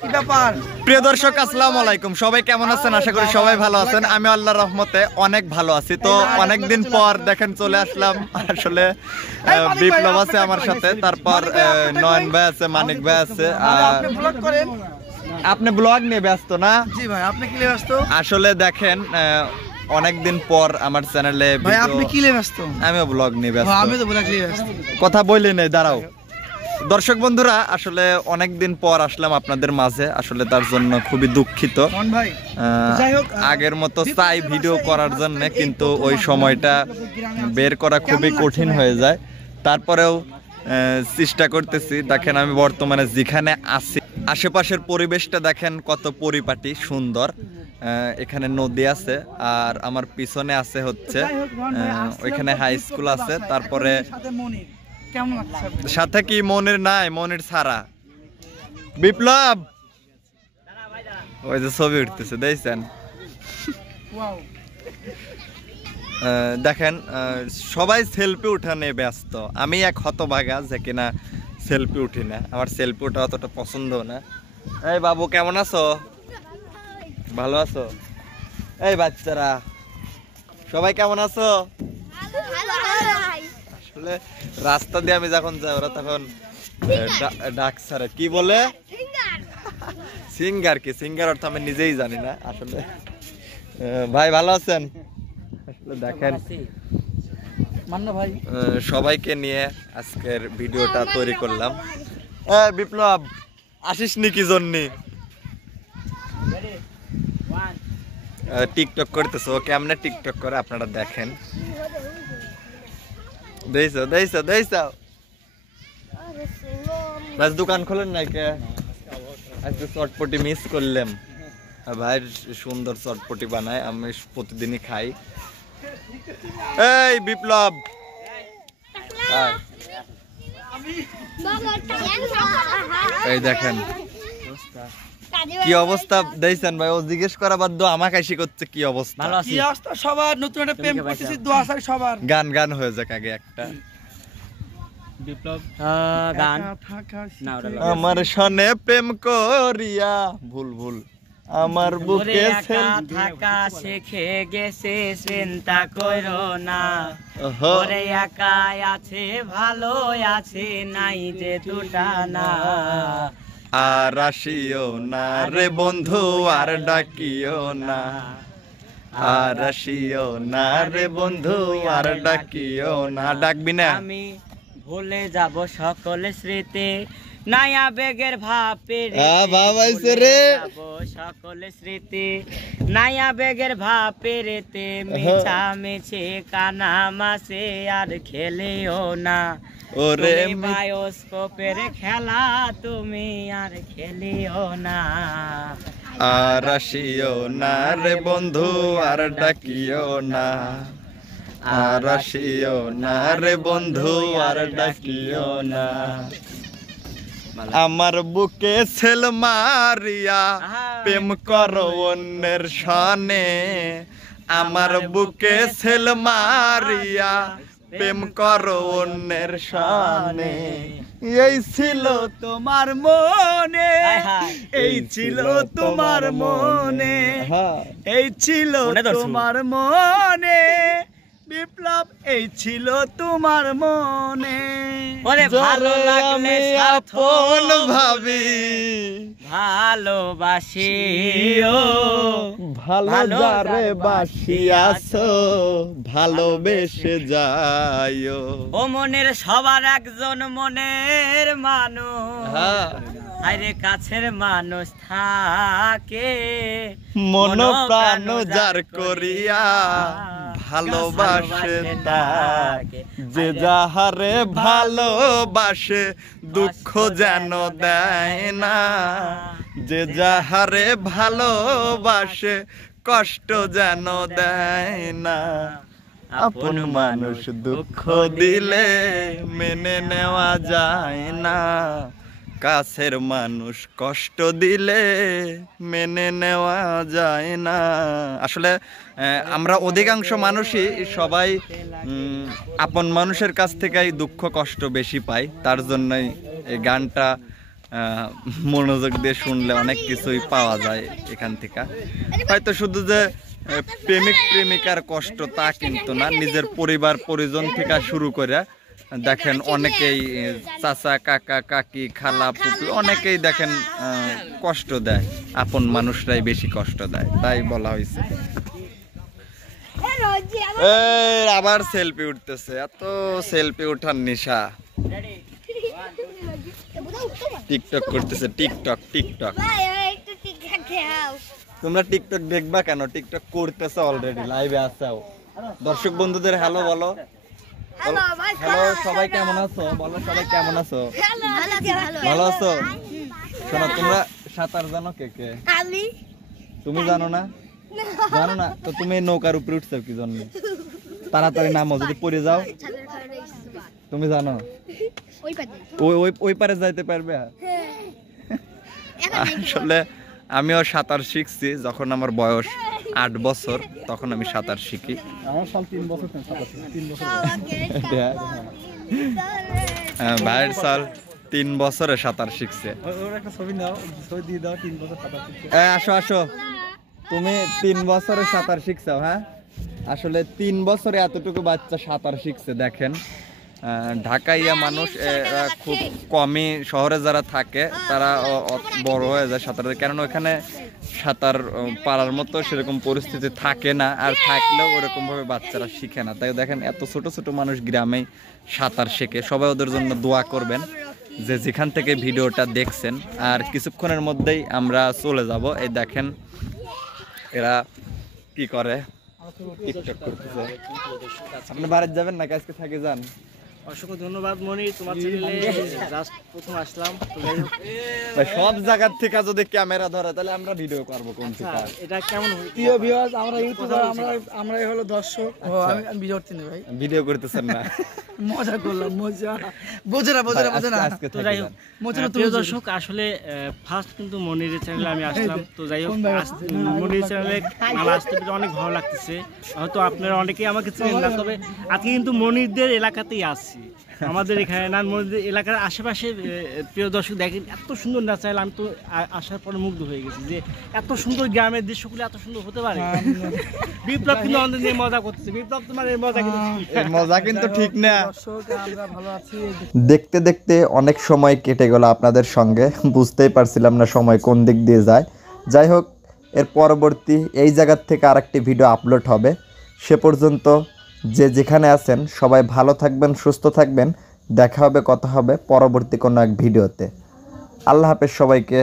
প্রিয় দর্শক আসসালামু আলাইকুম, সবাই কেমন আছেন? আশা করি সবাই ভালো আছেন। আমি আল্লাহর রহমতে অনেক ভালো আছি। তো অনেকদিন পর দেখেন চলে আসলাম। আসলে বিপ্লব আছে আমার সাথে, তারপর নয়ন ভাই আছে, মানিক ভাই আছে। আপনি ব্লগ নিয়ে ব্যস্ত না? জি ভাই, আপনি কি নিয়ে ব্যস্ত? আসলে দেখেন অনেকদিন পর আমার চ্যানেলে ভাই আপনি কি নিয়ে ব্যস্ত? আমিও ব্লগ নিয়ে ব্যস্ত। আমি তো ব্লগ নিয়ে ব্যস্ত। কথা বলি নেই, দাঁড়াও। দর্শক বন্ধুরা, আসলে অনেকদিন পর আসলাম আপনাদের মাঝে, আসলে তার জন্য খুবই দুঃখিত। আগের মতো চাই ভিডিও করার জন্য, কিন্তু ওই সময়টা বের করা খুবই কঠিন হয়ে যায়। তারপরেও চেষ্টা করতেছি। দেখেন আমি বর্তমানে যেখানে আছি, আশেপাশের পরিবেশটা দেখেন কত পরিপাটি সুন্দর। এখানে নদী আছে, আর আমার পিছনে আছে হচ্ছে ওইখানে হাই স্কুল আছে। তারপরে সাথে কি মনির নাই? মনির ছাড়া বিপ্লব ওই যে ছবি উঠতেছে দেখছেন। দেখেন সবাই সেলফি উঠানে ব্যস্ত। আমি এক হতভাগা যে কিনা সেলফি উঠি না। আমার সেলফি ওঠা অতটা পছন্দ না। এই বাবু কেমন আছো? ভালো আছো? এই বাচ্চারা সবাই কেমন আছো? আসলে রাস্তা দিয়ে আমি যখন যাই ওরা তখন ডাক ছাড়ে, কি বলে সিঙ্গার। কি সিঙ্গার অর্থ আমি নিজেই জানি না আসলে। ভাই ভালো আছেন? আসলে দেখেন সবাইকে নিয়ে আজকের ভিডিওটা তৈরি করলাম। বিপ্লব আসিস নি কি জন্য? টিকটক করতেছো। কেমনে টিকটক করে আপনারা দেখেন। দোকান খোলেন নাই কে? আজকে চটপটি মিস করলাম। ভাই সুন্দর চটপটি বানায়, আমি প্রতিদিনই খাই। এই বিপ্লব এই দেখেন কি অবস্থা দেখছেন ভাই। ও জিজ্ঞেস করা বাদ দাও, আমাকে এসে করছে কি অবস্থা। কি অবস্থা সবার? নতুন একটা প্রেম করতেছি, দোয়া চাই সবার। গান হয়ে যাক আগে একটা। বিপ্লব গান আমার সনে প্রেম করিয়া ভুল আমার বুকে থাকা শিখে গেছে, চিন্তা করো না। ওরে একা আছে ভালো আছে, নাই যে দুটা না। আর আসিও না রে বন্ধু আর ডাকিও না, আর আসিও না রে বন্ধু আর ডাকিও না। ডাকবি না? আমি ভুলে যাব সকল স্মৃতি, নাই আবেগের ভাবে রে সকল স্মৃতি, নাই আবেগের ভাবে রেতে। মিছা মিছে কানা মাসে আর খেলেও না। ওরে বায়োস্কোপের খেলা তুমি আর খেলিও না। আর আসিও না রে বন্ধু আর ডাকিও না, আর আসিও না রে বন্ধু আর ডাকিও না। আমার বুকে ছেল মারিয়া প্রেম করো অন্যের সনে, আমার বুকে ছেল মারিয়া প্রেম করো অন্যের সনে। এই ছিল তোমার মনে, এই ছিল তোমার মনে, এই ছিল তোমার মনে বিপ্লব, এই ছিল তোমার মনে। ভালো লাগলে আপন ভাবি ভালোবাসি, ভালো যারে বাসিয়াছো ভালোবেসে যাইও। ও মনের সবার একজন মনের মানুষ, আরে কাছের মানুষ থাকে। মন প্রাণ যার করিয়া ভালোবাসে তাকে, যে যাহারে ভালোবাসে দুঃখ যেন দেয় না, যে যাহারে ভালোবাসে কষ্ট যেন দেয় না। আপন মানুষ দুঃখ দিলে মেনে নেওয়া যায় না, কাছের মানুষ কষ্ট দিলে মেনে নেওয়া যায় না। আসলে আমরা অধিকাংশ মানুষই সবাই আপন মানুষের কাছ থেকেই দুঃখ কষ্ট বেশি পাই। তার জন্যই এই গানটা মনোযোগ দিয়ে শুনলে অনেক কিছুই পাওয়া যায় এখান থেকে। হয়তো শুধু যে প্রেমিক প্রেমিকার কষ্ট তা কিন্তু না, নিজের পরিবার পরিজন থেকে শুরু করে দেখেন অনেকেই চাচা কাকা কাকি খালা ফুপি অনেকেই দেখেন কষ্ট দেয়, আপন মানুষরাই বেশি কষ্ট দেয়, তাই বলা হয়েছে। আবার সেলফি উঠতেছে, এত সেলফি উঠার নেশা, টিকটক করতেছে, টিকটক টিকটক। তোমরা টিকটক দেখবা কেন? টিকটক করতেছে অলরেডি, লাইভে আসাও। দর্শক বন্ধুদের হ্যালো বলো। হ্যালো সবাই কেমন আছো? বলো সবাই কেমন আছো? ভালো আছো? শোনো, তোমরা সাঁতার জানো কে কে? তুমি জানো না? জানো না তো তুমি নৌকার উপরে উঠছো কি জন্য? তাড়াতাড়ি নামো, যদি পড়ে যাও। তুমি জানো ওই পারে যাইতে পারবে? আসলে আমিও সাঁতার শিখছি যখন আমার বয়স 8 বছর, তখন আমি সাঁতার শিখি। আমার সাল 3 বছর, ভাইয়ের সাল 3 বছরে সাঁতার শিখছে। আসো আসো, তুমি 3 বছরে সাঁতার শিখছো? হ্যাঁ, আসলে 3 বছরে এতটুকু বাচ্চা সাঁতার শিখছে। দেখেন ঢাকাইয়া মানুষ খুব কমই, শহরে যারা থাকে তারা বড় হয়ে যায় সাঁতার, কারণ ওখানে সাঁতার পারার মতো সেরকম পরিস্থিতি থাকে না, আর থাকলেও ওরকম ভাবে বাচ্চারা শিখে না। তাই দেখেন এত ছোট ছোট মানুষ গ্রামেই সাঁতার শেখে। সবাই ওদের জন্য দোয়া করবেন যে যেখান থেকে ভিডিওটা দেখছেন। আর কিছুক্ষণের মধ্যেই আমরা চলে যাব। এই দেখেন এরা কি করে, টিকটক করতেছে। আপনি বাড়িতে যাবেন নাকি আজকে থেকে যান? অসংখ্য ধন্যবাদ মনি, তোমার চ্যানেলে জাস্ট প্রথম আসলাম। ভাই সব জায়গা থেকে যদি ক্যামেরা ধরে তাহলে আমরা ভিডিও করব কোন থেকে? এটা কেমন প্রিয় ভিউয়ার্স, আমরা ইউটিউবার, আমরা হলো দর্শক। আমি ভিডিও করতে নেই ভাই, ভিডিও করতেছেন না? মজা করলাম, মজা বোঝে না। আজকে তো যাই হোক প্রিয় দর্শক, আসলে ফার্স্ট কিন্তু মনির চ্যানেলে আমি আসলাম। তো যাই হোক মনির চ্যানেলে আমার আসতে পেরে অনেক ভালো লাগতেছে। হয়তো আপনারা অনেকেই আমাকে চেনেন না, তবে আজকে কিন্তু মনিরদের এলাকাতেই আসছি। আমাদের এখানে নানমনিরদের এলাকার আশেপাশে প্রিয় দর্শক দেখেন এত সুন্দর ন্যাচারাল। আমি তো আসার পরে মুগ্ধ হয়ে গেছি যে এত সুন্দর গ্রামের দৃশ্যগুলো এত সুন্দর হতে পারে। বিপ্লব কিন্তু আমাদের নিয়ে মজা করতেছে। বিপ্লব তোমার এই মজা কিন্তু ঠিক না। দেখতে দেখতে অনেক সময় কেটে গেল আপনাদের সঙ্গে, বুঝতেই পারছিলাম না সময় কোন দিক দিয়ে যায়। যাই হোক, এর পরবর্তী এই জায়গার থেকে আরেকটি ভিডিও আপলোড হবে। সে পর্যন্ত যে যেখানে আছেন সবাই ভালো থাকবেন, সুস্থ থাকবেন। দেখা হবে, কথা হবে পরবর্তী কোনো এক ভিডিওতে। আল্লাহ হাফেজ সবাইকে।